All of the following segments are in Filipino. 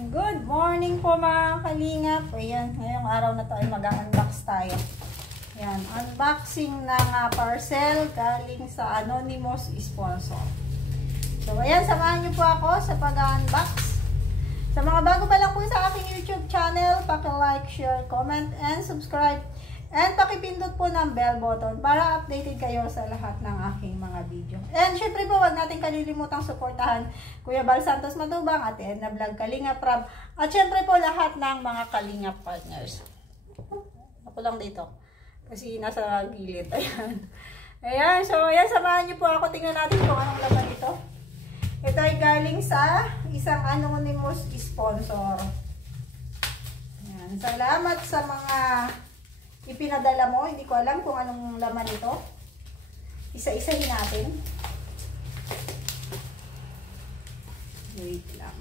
Good morning po mga kalingap. Ayan, ngayong araw na to ay mag-unbox tayo. Ayan, unboxing ng parcel galing sa anonymous sponsor. So ayan, samahan niyo po ako sa pag-unbox. Sa mga bago pa lang po sa aking YouTube channel, paki-like, share, comment, and subscribe. And pakipindot po ng bell button para updated kayo sa lahat ng aking mga video. And syempre po, huwag natin kalilimutang suportahan Kuya Bal Santos Matubang, Ate Edna Vlog, Kalingap Rab, at syempre po lahat ng mga Kalingap partners. Ako lang dito kasi nasa gilid. Ayan. Ayan, so ayan, samahan niyo po ako. Tingnan natin kung anong laman ito. Ito ay galing sa isang anonymous sponsor. Ayan, salamat sa mga ipinadala mo. Hindi ko alam kung anong laman ito. Isa-isahin natin. Wait lang.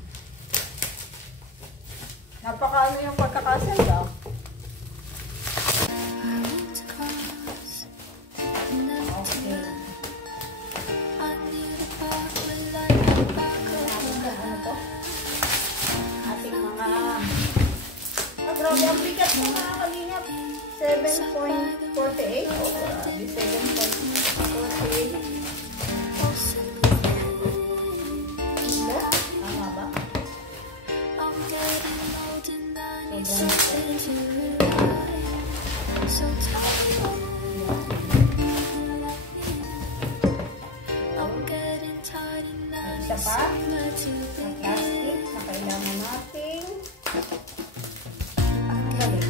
Napakaano yung pagkakasal. Okay. Ating mga grabe ang bigat ng mga kalingap. 7.48 o 7.48 kilo. Tama ba? Isa pa na plastic na kailangan natin. Ang galing.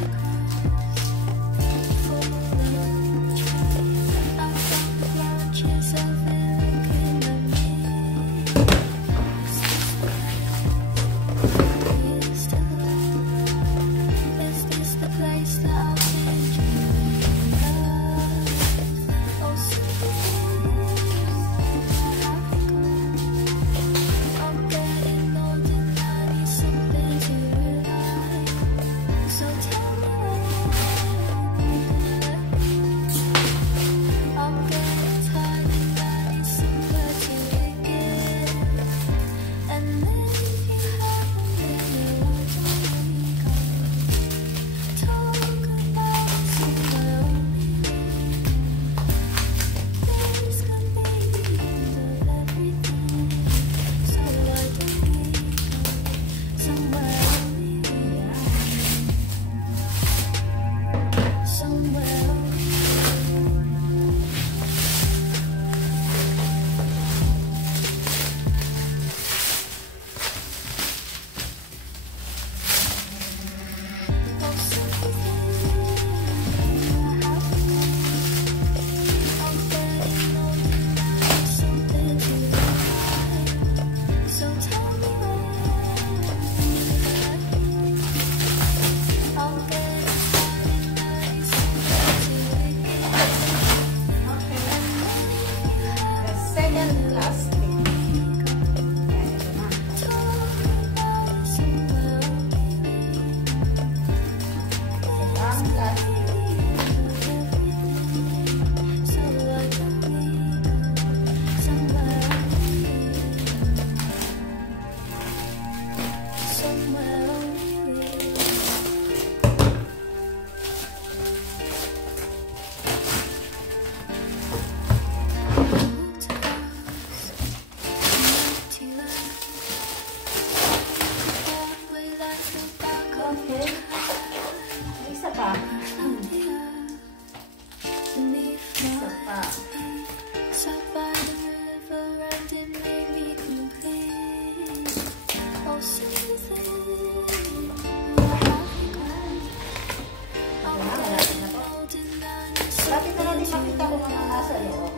Lapit na natin makita kung ano nasa loob.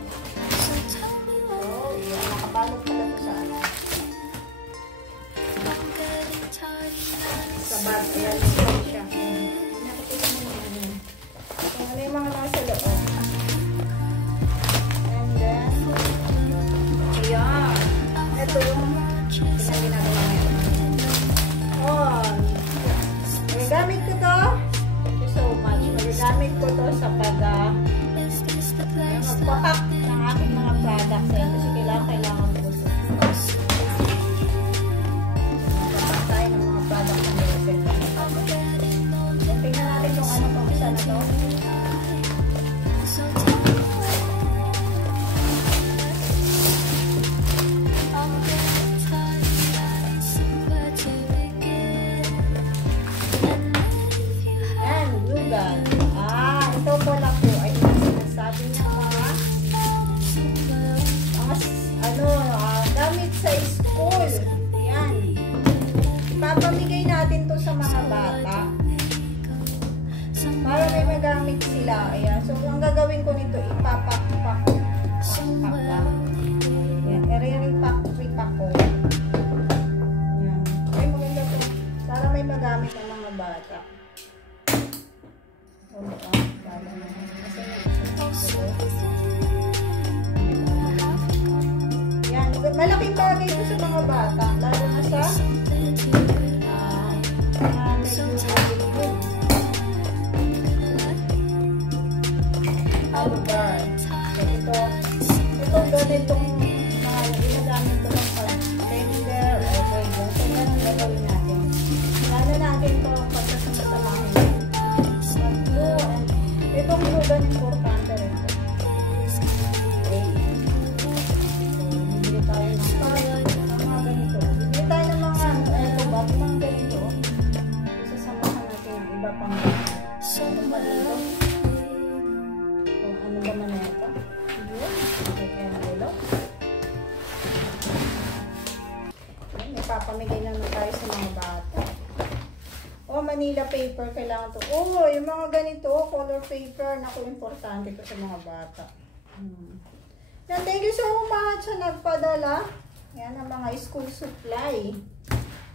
So, yan. Nakabalot pala ito sa ano. Sa bag. Ayan, ito siya. Nakapila mo naman. So, ano yung mga nasa loob. And then, ayan. Ito yung ginagawa ngayon. Oh, magagamit ko to. Thank you so much. Magagamit ko to sa magpapak ng aking mga products. Kasi kailangan ko. Magpapak tayo ng mga products. ipapamigay natin to sa mga bata. Para may magamit sila. Ayan. So, ang gagawin ko nito, ipapak-pak. Ayan. I-repack ko. Ayan. Ay, maganda to. Para may magamit ang mga bata. Ayan. Malaking bagay ito sa mga bata. Lalo na sa lugar. So, ito ganitong mga ginagamit ko ng pag-tender o pwede. So, ganun gagawin natin. Lalo natin ito pagkasamasamahin. Glue and itong glue gan importante rin ito. Okay. So, bibili tayo ng mga ganito. Bibili tayo ng mga ito ba? Mga ganito. Isasamahan natin ang iba pang ano ba dito? Ano ba man ito? May envelope. May papamigay naman tayo sa mga bata. Manila paper. Kailangan to. Yung mga ganito, color paper. Naku, importante to sa mga bata. Yan, thank you so much sa nagpadala. Yan ang mga school supply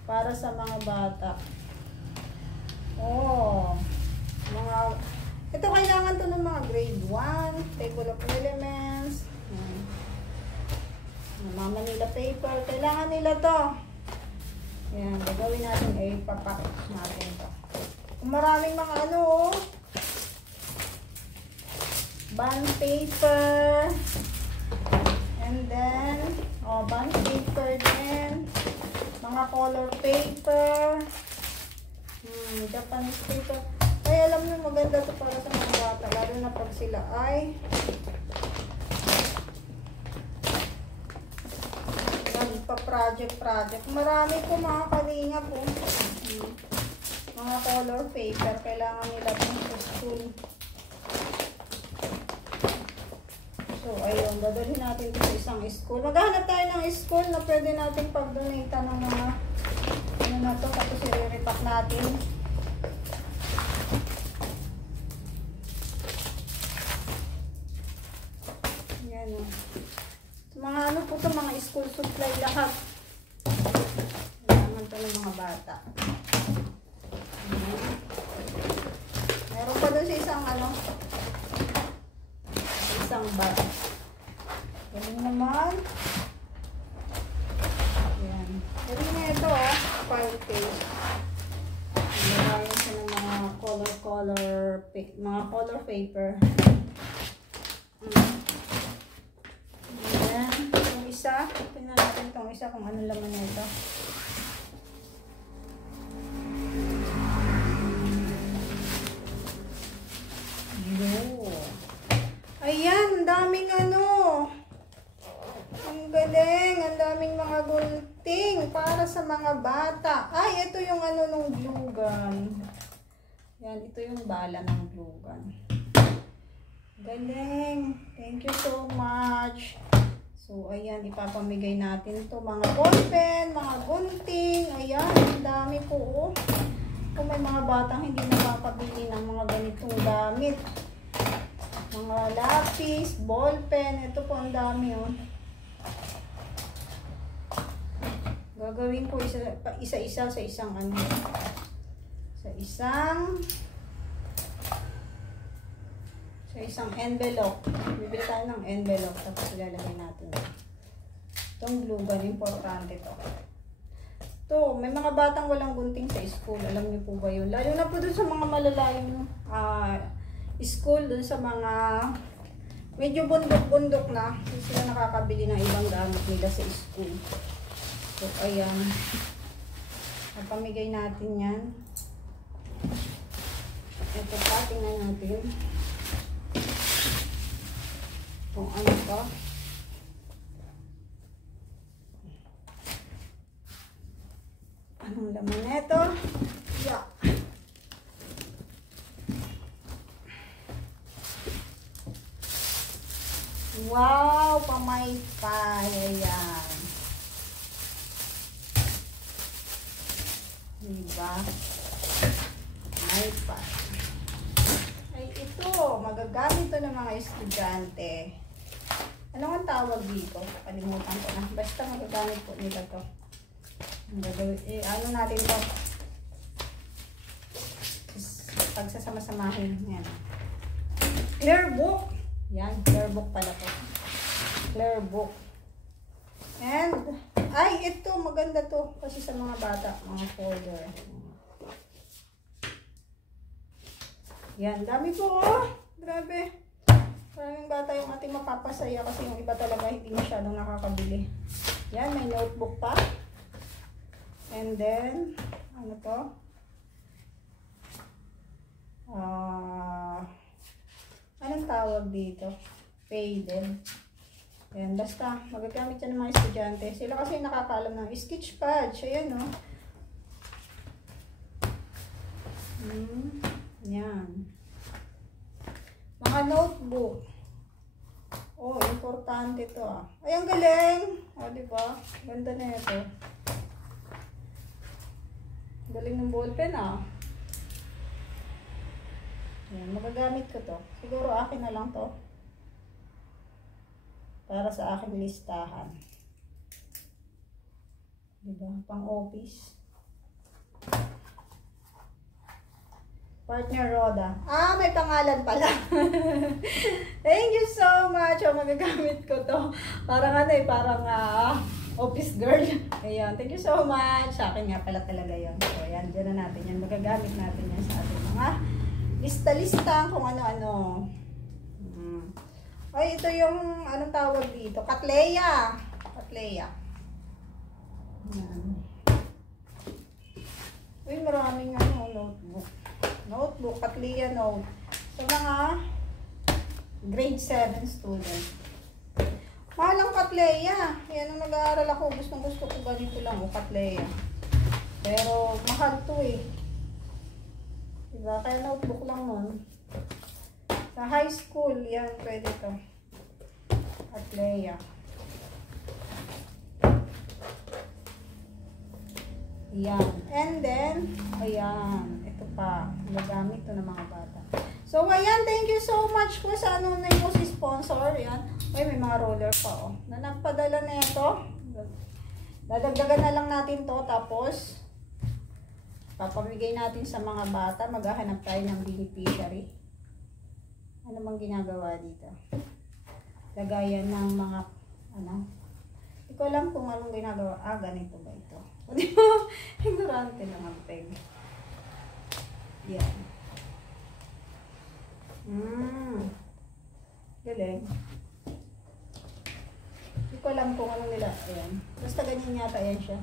para sa mga bata. Ito kailangan to ng mga grade 1, table of elements, mga Manila paper, kailangan nila to. Yan, gagawin natin ay ipapak natin to. Kung maraming mga bond paper, and then, bond paper din, mga color paper, Japanese paper. Ay, alam nyo, maganda to para sa mga bata, lalo na pag sila ay nagpa-project. Marami po mga kalinga po. Mga color paper, kailangan nila po sa school. So, ayun, dadalhin natin ito sa isang school. Maghanap tayo ng school na pwede natin pag-donate ng mga na to, tapos i-repack natin. Mga po ito, mga school supply lahat. Kailangan ito ng mga bata. Meron pa doon sa isang isang bag. Galing naman. Ayan. Galing na ito, file page. Nilagyan siya ng mga color paper. Tingnan natin itong isa kung ano laman nito. Ayan, ang daming ang galing, ang daming mga gunting para sa mga bata. Ay, ito yung nung glue gun. Yan, ito yung bala ng glue gun. Galing. Thank you so much. So, ayan, ipapamigay natin ito. Mga ballpen, mga gunting. Ayan, ang dami po. Kung may mga batang hindi nakakabili ng mga ganitong gamit. Mga lapis, ballpen. Ito po ang dami. Gagawin ko isa-isa sa isang sa isang envelope. Bibili tayo ng envelope tapos ilalagay natin. Itong glue gun, importante to. To, may mga batang walang gunting sa school. Alam niyo po ba yun? Lalo na po dun sa mga malalayong school, dun sa mga medyo bundok-bundok na. Hindi sila nakakabili ng ibang gamit nila sa school. So, ayan. Napamigay natin yan. Ito pa, tingnan natin. Kung ano pa. Anong laman nito? Yeah. Wow! Pamaypay. Ayan. Diba? iPad. Ay, ito. Magagamit to ng mga estudyante. Ano ang tawag dito? Kalimutan ko na. Basta magagamit po nila to. Ano natin to? Pagsasama-samahin. Yan. Clear book. Yan. Clear book pala to. Clear book. And, ay, ito. Maganda to. Kasi sa mga bata. Mga folder. Yan. Dami po. Oh. Grabe. Maraming bata yung ating mapapasaya kasi yung iba talaga hindi masyadong nakakabili. Yan. May notebook pa. And then, ano to? Anong tawag dito? Faded. Ayan, basta magagamit yan ng mga estudyante. Sila kasi nakakaalam ng sketch pad. Ayan, no? Ayan. Mga notebook. Oh, importante to ah. Ay, ang galing! O, diba? Ganda na ito. Galing ng ballpen ah. Ayan, magagamit ko to. Siguro akin na lang to. Para sa aking listahan. Diba? Pang office. Partner Roda. Ah, may pangalan pala. Thank you so much. O, magagamit ko to. Parang ano eh, parang office girl. Ayan, thank you so much. Sa akin nga pala talaga yun. So, ayan, dyan na natin yan. Magagamit natin yan sa ating mga lista-lista kung ano-ano. Ay, ito yung, anong tawag dito? Katleya. Katleya. Ayan. Uy, maraming notebook. Notebook, Katleya note. So, mga grade 7 student. Mahal ang Katleya. Yan ang nag-aaral ako. Gustong-gusto ko ganito lang, Katleya. Pero, mahal to eh. Diba? Kaya notebook lang nun. Sa high school, yan, pwede to. Katleya. Yan. And then, ayan. Ito pa. Nagamit to ng mga bata. So, ayan. Thank you so much po sa anonymous sponsor. Yan. Ay, may mga roller pa, oh. Na nagpadala na ito. Dadagdagan na lang natin to. Tapos, papamigay natin sa mga bata. Maghahanap tayo ng beneficiary. Ano bang ginagawa dito? Lagayan ng mga, ano? Hindi ko alam kung anong ginagawa. Ah, ganito ba ito? O, di ba? Ignorante lang ang peg. Yan. Galing. Hindi ko alam kung anong nila. Ayan. Basta ganyan yata yan siya.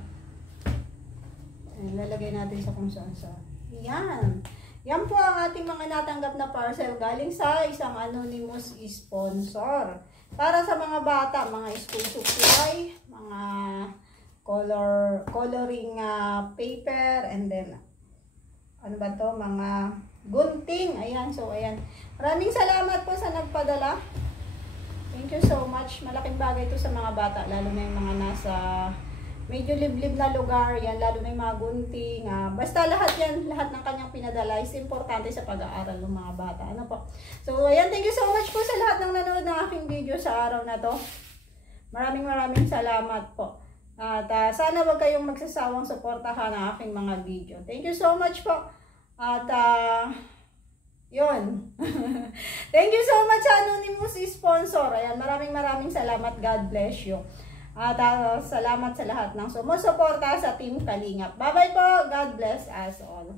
Ayan, lalagay natin sa kung saan sa. Yan. Yan po ang ating mga natanggap na parcel galing sa isang anonymous sponsor. Para sa mga bata, mga school supply, mga coloring paper, and then, ano ba to? Mga gunting. Ayan, so ayan. Maraming salamat po sa nagpadala. Thank you so much. Malaking bagay ito sa mga bata, lalo na yung mga nasa medyo liblib na lugar, yan, lalo na yung mga gunting. Basta lahat yan, lahat ng kanyang pinadala is importante sa pag-aaral ng mga bata. Ano po? So, ayan, thank you so much po sa lahat ng nanood ng aking video sa araw na to. Maraming salamat po. At sana wag kayong magsasawang suportahan ang aking mga video. Thank you so much po. At, yun. Thank you so much sa anonymous sponsor. Ayan, maraming salamat. God bless you. At salamat sa lahat ng sumusuporta sa Team Kalingap. Bye-bye po. God bless us all.